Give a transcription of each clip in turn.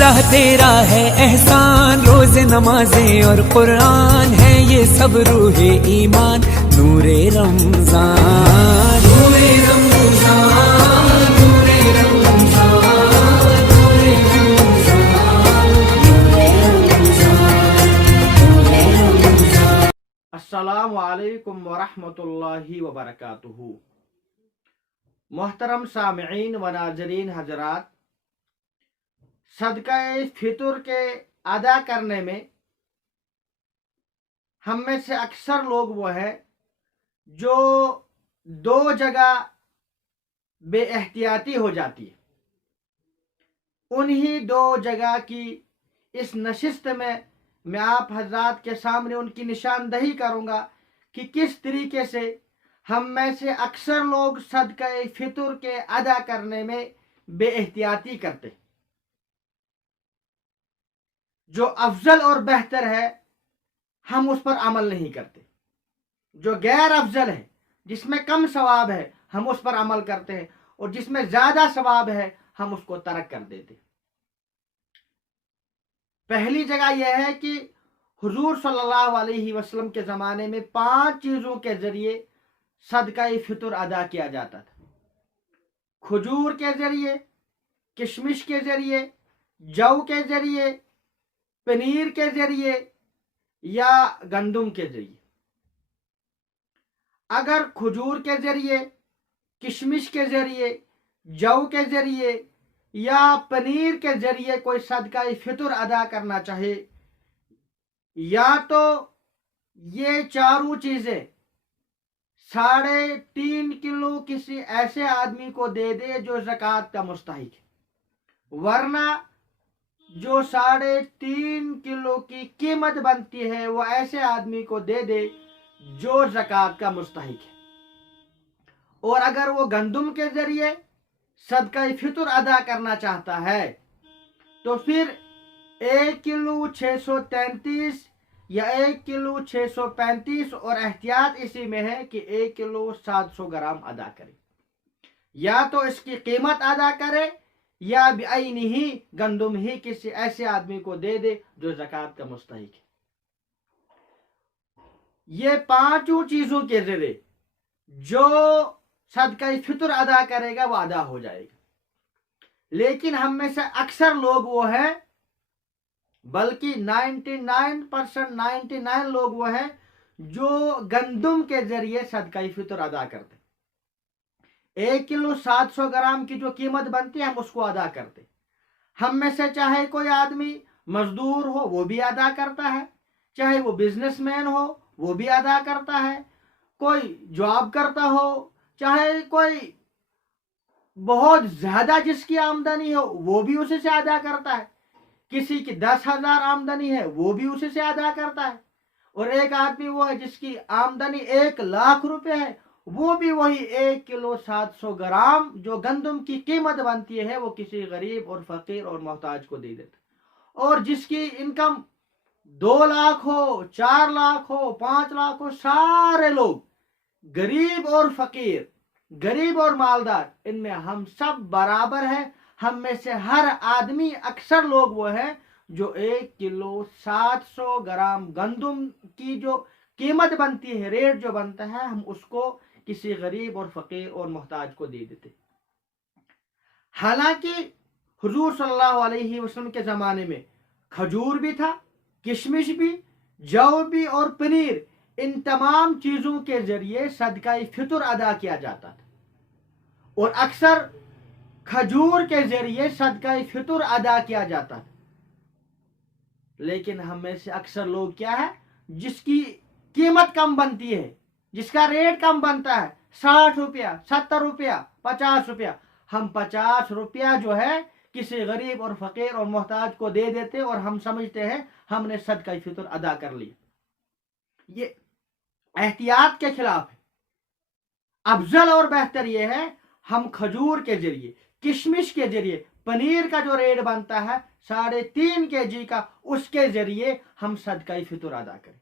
اللہ تیرا ہے احسان، روز نمازیں اور قرآن ہے یہ سب روح ایمان، نور رمضان نور رمضان نور رمضان نور رمضان۔ السلام علیکم ورحمۃ اللہ وبرکاتہ۔ محترم سامعین و ناظرین حضرات، صدقہ فطر کے ادا کرنے میں ہم میں سے اکثر لوگ وہ ہیں جو دو جگہ بے احتیاطی ہو جاتی ہے۔ انہی دو جگہ کی اس نشست میں آپ حضرات کے سامنے ان کی نشاندہی کروں گا کہ کس طریقے سے ہم میں سے اکثر لوگ صدقہ فطر کے ادا کرنے میں بے احتیاطی کرتے۔ جو افضل اور بہتر ہے ہم اس پر عمل نہیں کرتے، جو غیر افضل ہے جس میں کم ثواب ہے ہم اس پر عمل کرتے ہیں، اور جس میں زیادہ ثواب ہے ہم اس کو ترک کر دیتے۔ پہلی جگہ یہ ہے کہ حضور صلی اللہ علیہ وسلم کے زمانے میں 5 چیزوں کے ذریعے صدقہ فطر ادا کیا جاتا تھا: کھجور کے ذریعے، کشمش کے ذریعے، جو کے ذریعے، پنیر کے ذریعے یا گندم کے ذریعے۔ اگر کھجور کے ذریعے، کشمش کے ذریعے، جو کے ذریعے یا پنیر کے ذریعے کوئی صدقہ فطر ادا کرنا چاہے، یا تو یہ چاروں چیزیں 3.5 کلو کسی ایسے آدمی کو دے دے جو زکوٰۃ کا مستحق ہے، ورنہ جو 3.5 کلو کی قیمت بنتی ہے وہ ایسے آدمی کو دے دے جو زکوٰۃ کا مستحق ہے۔ اور اگر وہ گندم کے ذریعے صدقہ فطر ادا کرنا چاہتا ہے تو پھر 1 کلو 633 یا 1 کلو 635، اور احتیاط اسی میں ہے کہ 1 کلو 700 گرام ادا کرے، یا تو اس کی قیمت ادا کرے یا بعینہ ہی گندم ہی کسی ایسے آدمی کو دے دے جو زکوٰۃ کا مستحق ہے۔ یہ 5 چیزوں کے ذریعے جو صدقہ فطر ادا کرے گا وہ ادا ہو جائے گا۔ لیکن ہم میں سے اکثر لوگ وہ ہیں، بلکہ 99% لوگ وہ ہیں جو گندم کے ذریعے صدقہ فطر ادا کرتے۔ 1 کلو 700 گرام کی جو قیمت بنتی ہے ہم اس کو ادا کرتے۔ ہم میں سے چاہے کوئی آدمی مزدور ہو وہ بھی ادا کرتا ہے، چاہے وہ بزنس مین ہو وہ بھی ادا کرتا ہے، کوئی جاب کرتا ہو، چاہے کوئی بہت زیادہ جس کی آمدنی ہو وہ بھی اسی سے ادا کرتا ہے، کسی کی 10,000 آمدنی ہے وہ بھی اسی سے ادا کرتا ہے، اور ایک آدمی وہ ہے جس کی آمدنی 1,00,000 روپے ہے وہ بھی وہی 1 کلو 700 گرام جو گندم کی قیمت بنتی ہے وہ کسی غریب اور فقیر اور محتاج کو دے دیتا۔ اور جس کی انکم 2,00,000 ہو، 4,00,000 ہو، 5,00,000 ہو، سارے لوگ غریب اور فقیر، غریب اور مالدار، ان میں ہم سب برابر ہیں۔ ہم میں سے ہر آدمی اکثر لوگ وہ ہیں جو 1 کلو 700 گرام گندم کی جو قیمت بنتی ہے، ریٹ جو بنتا ہے، ہم اس کو کسی غریب اور فقیر اور محتاج کو دے دیتے۔ حالانکہ حضور صلی اللہ علیہ وسلم کے زمانے میں کھجور بھی تھا، کشمش بھی، جو بھی اور پنیر، ان تمام چیزوں کے ذریعے صدقہ فطر ادا کیا جاتا تھا، اور اکثر کھجور کے ذریعے صدقہ فطر ادا کیا جاتا تھا۔ لیکن ہم میں سے اکثر لوگ کیا ہے، جس کی قیمت کم بنتی ہے، جس کا ریٹ کم بنتا ہے، 60 روپیہ، 70 روپیہ، 50 روپیہ، ہم 50 روپیہ جو ہے کسی غریب اور فقیر اور محتاج کو دے دیتے، اور ہم سمجھتے ہیں ہم نے صدقہ فطر ادا کر لی۔ یہ احتیاط کے خلاف ہے۔ افضل اور بہتر یہ ہے ہم کھجور کے ذریعے، کشمش کے ذریعے، پنیر کا جو ریٹ بنتا ہے 3.5 kg کا، اس کے ذریعے ہم صدقہ فطر ادا کریں۔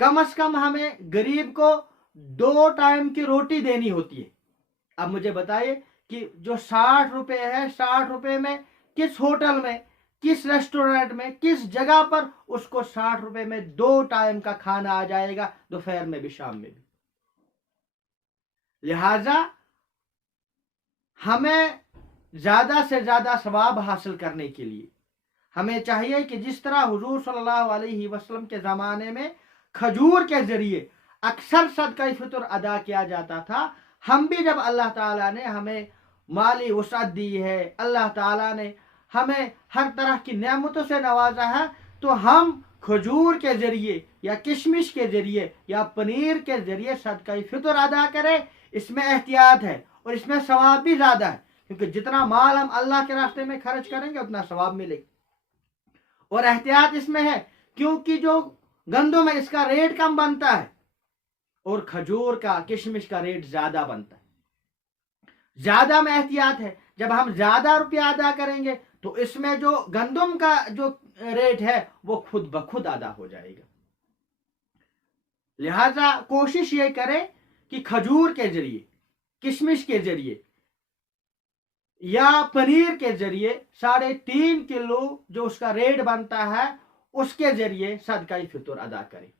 کم از کم ہمیں غریب کو 2 ٹائم کی روٹی دینی ہوتی ہے۔ اب مجھے بتائیے کہ جو 60 روپے ہے، 60 روپے میں کس ہوٹل میں किस रेस्टोरेंट में, किस जगह पर, उसको 60 रुपए में 2 टाइम का खाना आ जाएगा, दोपहर में भी शाम में भी। लिहाजा हमें ज्यादा से ज्यादा सवाब हासिल करने के लिए हमें चाहिए कि जिस तरह हुजूर सल्लल्लाहु अलैहि वसल्लम के ज़माने में खजूर के ज़रिए अक्सर सदका फितर अदा किया जाता था, हम भी जब अल्लाह ताला ने हमें माली वसअत दी है, अल्लाह ताला ने हमें हर तरह की नेमतों से नवाजा है, तो हम खजूर के ज़रिए या किशमिश के ज़रिए या पनीर के ज़रिए सदका फितर अदा करें। इसमें एहतियात है और इसमें सवाब भी ज़्यादा है, क्योंकि जितना माल हम अल्लाह के रास्ते में खर्च करेंगे उतना सवाब मिलेगा। और एहतियात इसमें है क्योंकि जो गंदम है इसका रेट कम बनता है और खजूर का, किशमिश का रेट ज्यादा बनता है। ज्यादा में एहतियात है, जब हम ज्यादा रुपया अदा करेंगे तो इसमें जो गंदम का जो रेट है वो खुद ब खुद अदा हो जाएगा। लिहाजा कोशिश ये करें कि खजूर के जरिए, किशमिश के जरिए या पनीर के जरिए 3.5 किलो जो उसका रेट बनता है उसके जरिए सदका फितर अदा करें।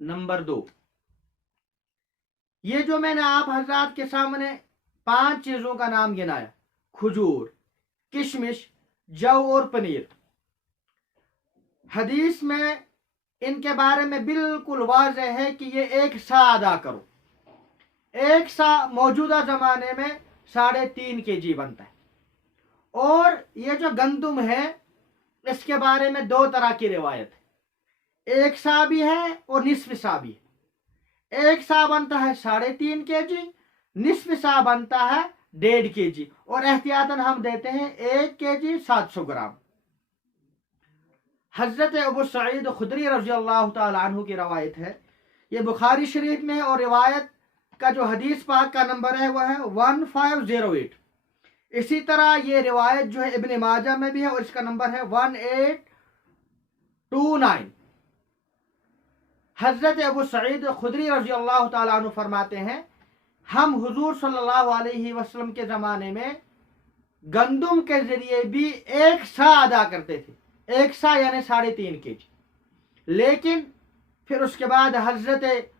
नंबर 2, ये जो मैंने आप हजरात के सामने 5 चीजों का नाम गिनाया, खजूर, किशमिश, जौ और पनीर, हदीस में इनके बारे में बिल्कुल वाज़ेह है कि ये एक सा अदा करो। एक सा मौजूदा जमाने में 3.5 kg बनता है। और ये जो गंदम है इसके बारे में 2 तरह की रिवायत है, एक सा भी है और निस्फ सा भी है। एक सा बनता है 3.5 kg, निस्फ सा बनता है 1.5 kg, और एहतियातन हम देते हैं 1 kg 700 ग्राम। हजरत अबू सईद खुदरी रज़ी अल्लाह तआला अन्हु की रवायत है, ये बुखारी शरीफ में है और रिवायत का जो हदीस पाक का नंबर है वो है 1508। इसी तरह ये रिवायत जो है इब्न माजा में भी है और इसका नंबर है 1829। हजरत अबू सईद खुदरी रज़ी अल्लाह तआला अन्हु फरमाते हैं, हम हुजूर सल्लल्लाहु अलैहि वसल्लम के ज़माने में गंदम के ज़रिए भी एक सा अदा करते थे, एक सा यानी 3.5 kg। लेकिन फिर उसके बाद हजरत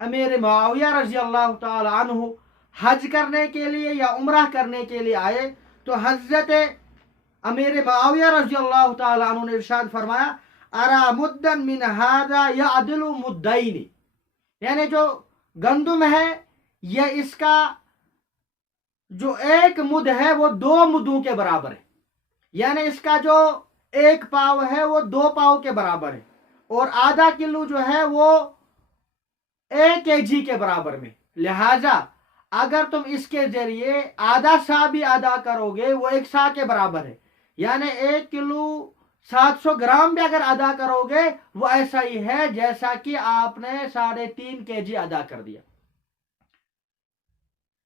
अमीर मुआविया रज़ी अल्लाह तआला अन्हु हज करने के लिए या उम्रह करने के लिए आए, तो हजरत अमीर मुआविया रज़ी अल्लाह तआला अन्हु ने इरशाद फरमाया, अरा मुद्दन मिन हादा यअदिलु मुद्दैनी, यानी जो गंदम है यह इसका जो एक मुद है वो 2 मुदों के बराबर है, यानी इसका जो 1 पाव है वो 2 पाव के बराबर है, और आधा किलो जो है वो 1 kg के बराबर में। लिहाजा अगर तुम इसके जरिए आधा सा भी अदा करोगे वो 1 सा के बराबर है, यानी 1 किलो 700 ग्राम भी अगर अदा करोगे वो ऐसा ही है जैसा कि आपने 3.5 kg अदा कर दिया।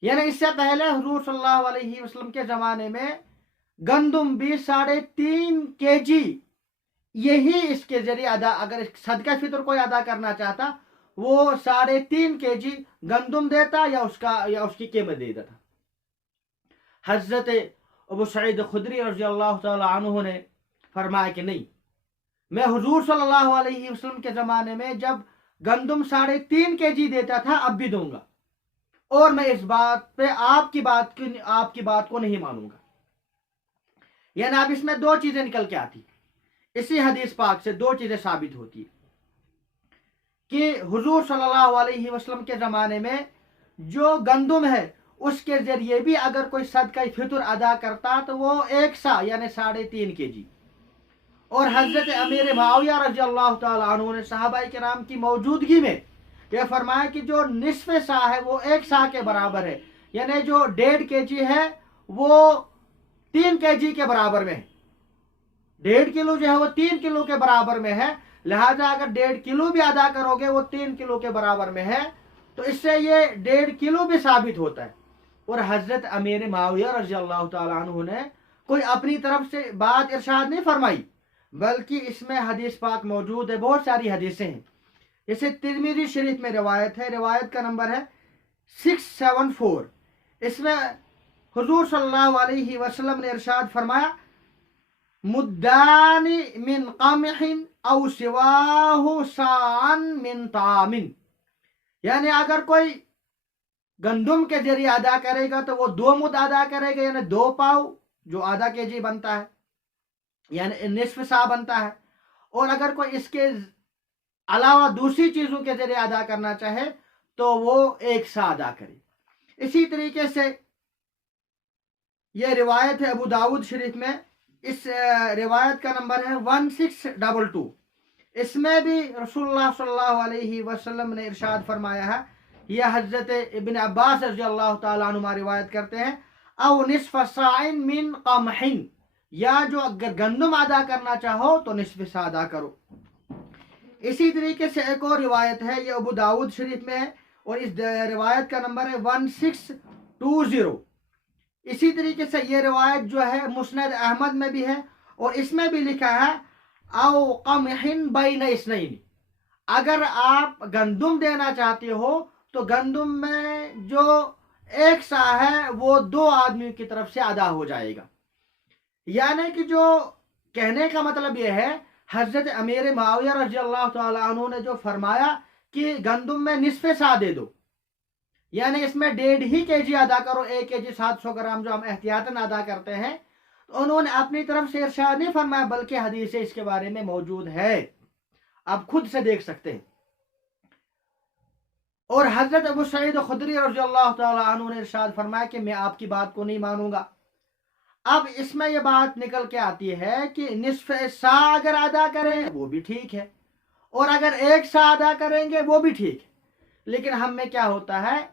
यानी इससे पहले हुजूर सल्लल्लाहु अलैहि वसल्लम के जमाने में गंदम भी 3.5 kg यही इसके जरिए अदा, अगर सदका फितर कोई अदा करना चाहता वो 3.5 kg गंदम देता या उसकी कीमत दे देता। हजरत अबू सईद खुदरी रज़ी अल्लाह तआला अन्हु ने फरमाया कि नहीं, मैं हुजूर सल्लल्लाहु अलैहि वसल्लम के ज़माने में जब गंदम 3.5 kg देता था अब भी दूंगा, और मैं इस बात पे आपकी बात को नहीं मानूंगा। यानी अब इसमें 2 चीजें निकल के आती, इसी हदीस पाक से 2 चीजें साबित होती है कि हुजूर सल्लल्लाहु अलैहि वसल्लम के ज़माने में जो गंदम है उसके जरिए भी अगर कोई सदका फितर अदा करता तो वो 1 सा यानी 3.5 kg। और हजरत अमीर मुआविया रज़ी अल्लाह तआला अन्हु ने सहाबाए किराम की मौजूदगी में यह फरमाया कि जो निस्फ सा है वो 1 सा के बराबर है, यानी जो 1.5 kg है वो 3 kg के बराबर में है, 1.5 किलो जो है वो 3 किलो के बराबर में है। लिहाजा अगर 1.5 किलो भी अदा करोगे वो 3 किलो के बराबर में है, तो इससे ये 1.5 किलो भी साबित होता है। और हजरत अमीर मुआविया रज़ी अल्लाह तआला अन्हु ने कोई अपनी तरफ से बात इरशाद नहीं फरमाई, बल्कि इसमें हदीस पाक मौजूद है, बहुत सारी हदीसें हैं। जैसे तिरमिज़ी शरीफ में रिवायत है, रिवायत का नंबर है 674। इसमें हुजूर सल्लल्लाहु अलैहि वसल्लम ने इरशाद फरमाया, मुद्दानी मिन कमहिन औ सिवाहु साअन मिन तामिन, यानी अगर कोई गंदुम के जरिए अदा करेगा तो वो 2 मुद अदा करेगा, यानी 2 पाव जो आधा केजी बनता है, यानी निस्फ सा बनता है। और अगर कोई इसके अलावा दूसरी चीजों के जरिए अदा करना चाहे तो वो 1 सा अदा करे। इसी तरीके से यह रिवायत है अबू दाऊद शरीफ में, इस रिवायत का नंबर है 1622। इसमें भी रसूलुल्लाह सल्लल्लाहु अलैहि वसल्लम ने इरशाद फरमाया है, यह हजरत इब्न अब्बास रज़ी अल्लाह ताला अन्हुमा रिवायत करते हैं, औ निस्फ साइन मिन कमहिन, या जो अगर गंदम अदा करना चाहो तो निस्फ सा अदा करो। इसी तरीके से एक और रिवायत है, यह अबू दाऊद शरीफ में है और इस रिवायत का नंबर है 1620। इसी तरीके से यह रिवायत जो है मुस्नद अहमद में भी है और इसमें भी लिखा है औ कमहिन बैन इस्नैन, अगर आप गंदुम देना चाहते हो तो गंदुम में जो 1 सा है वो 2 आदमियों की तरफ से अदा हो जाएगा। यानी कि जो कहने का मतलब यह है, हजरत अमीर मुआविया रज़ी अल्लाह तआला अन्हु ने जो फरमाया कि गंदुम में निस्फ सा दे दो, यानी इसमें 1.5 केजी अदा करो, 1 केजी 700 ग्राम जो हम एहतियातन अदा करते हैं, तो उन्होंने अपनी तरफ से इरशाद नहीं फरमाया, बल्कि हदीस इसके बारे में मौजूद है, आप खुद से देख सकते हैं। और हजरत अबू सईद खुदरी रज़ी अल्लाह तआला अन्हु ने इरशाद फरमाया कि मैं आपकी बात को नहीं मानूंगा। अब इसमें यह बात निकल के आती है कि निस्फ सा अगर अदा करें वो भी ठीक है और अगर 1 सा अदा करेंगे वो भी ठीक है, लेकिन हम में क्या होता है,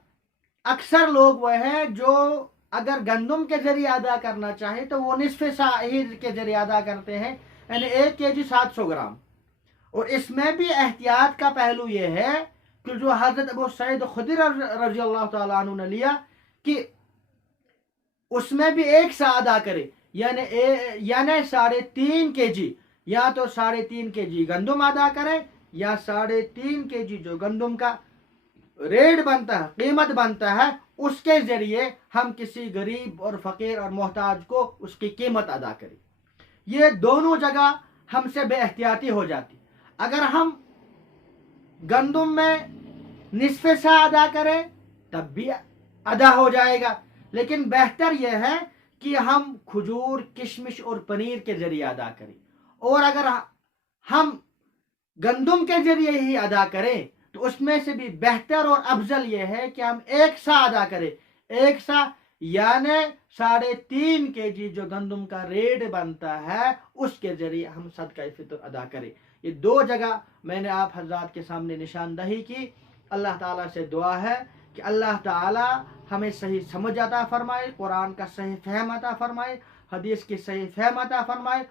अक्सर लोग वह हैं जो अगर गंदुम के जरिए अदा करना चाहे तो वो निस्फ सा ही के जरिए अदा करते हैं, यानी 1 केजी 700 ग्राम। और इसमें भी एहतियात का पहलू ये है कि जो हजरत अबू सईद खुदरी रज़ी अल्लाह तआला अन्हु ने लिया कि उसमें भी 1 सा अदा करे, यानी 3.5 केजी, या तो 3.5 केजी गंदुम अदा करें या 3.5 केजी जो गंदुम का रेट बनता है, कीमत बनता है, उसके जरिए हम किसी गरीब और फकीर और मोहताज को उसकी कीमत अदा करें। ये दोनों जगह हमसे बेएहतियाती हो जाती। अगर हम गंदुम में निस्फ सा अदा करें तब भी अदा हो जाएगा, लेकिन बेहतर यह है कि हम खजूर, किशमिश और पनीर के जरिए अदा करें। और अगर हम गंदुम के जरिए ही अदा करें तो उसमें से भी बेहतर और अफजल यह है कि हम 1 सा अदा करें, 1 सा यानी 3.5 केजी जो गंदुम का रेट बनता है उसके जरिए हम सदका फितर अदा करें। ये 2 जगह मैंने आप हजरात के सामने निशानदही की। अल्लाह ताला से दुआ है कि अल्लाह ताला हमें सही समझ अता फरमाए, कुरान का सही फहम अता फरमाए, हदीस की सही फहम अता फरमाए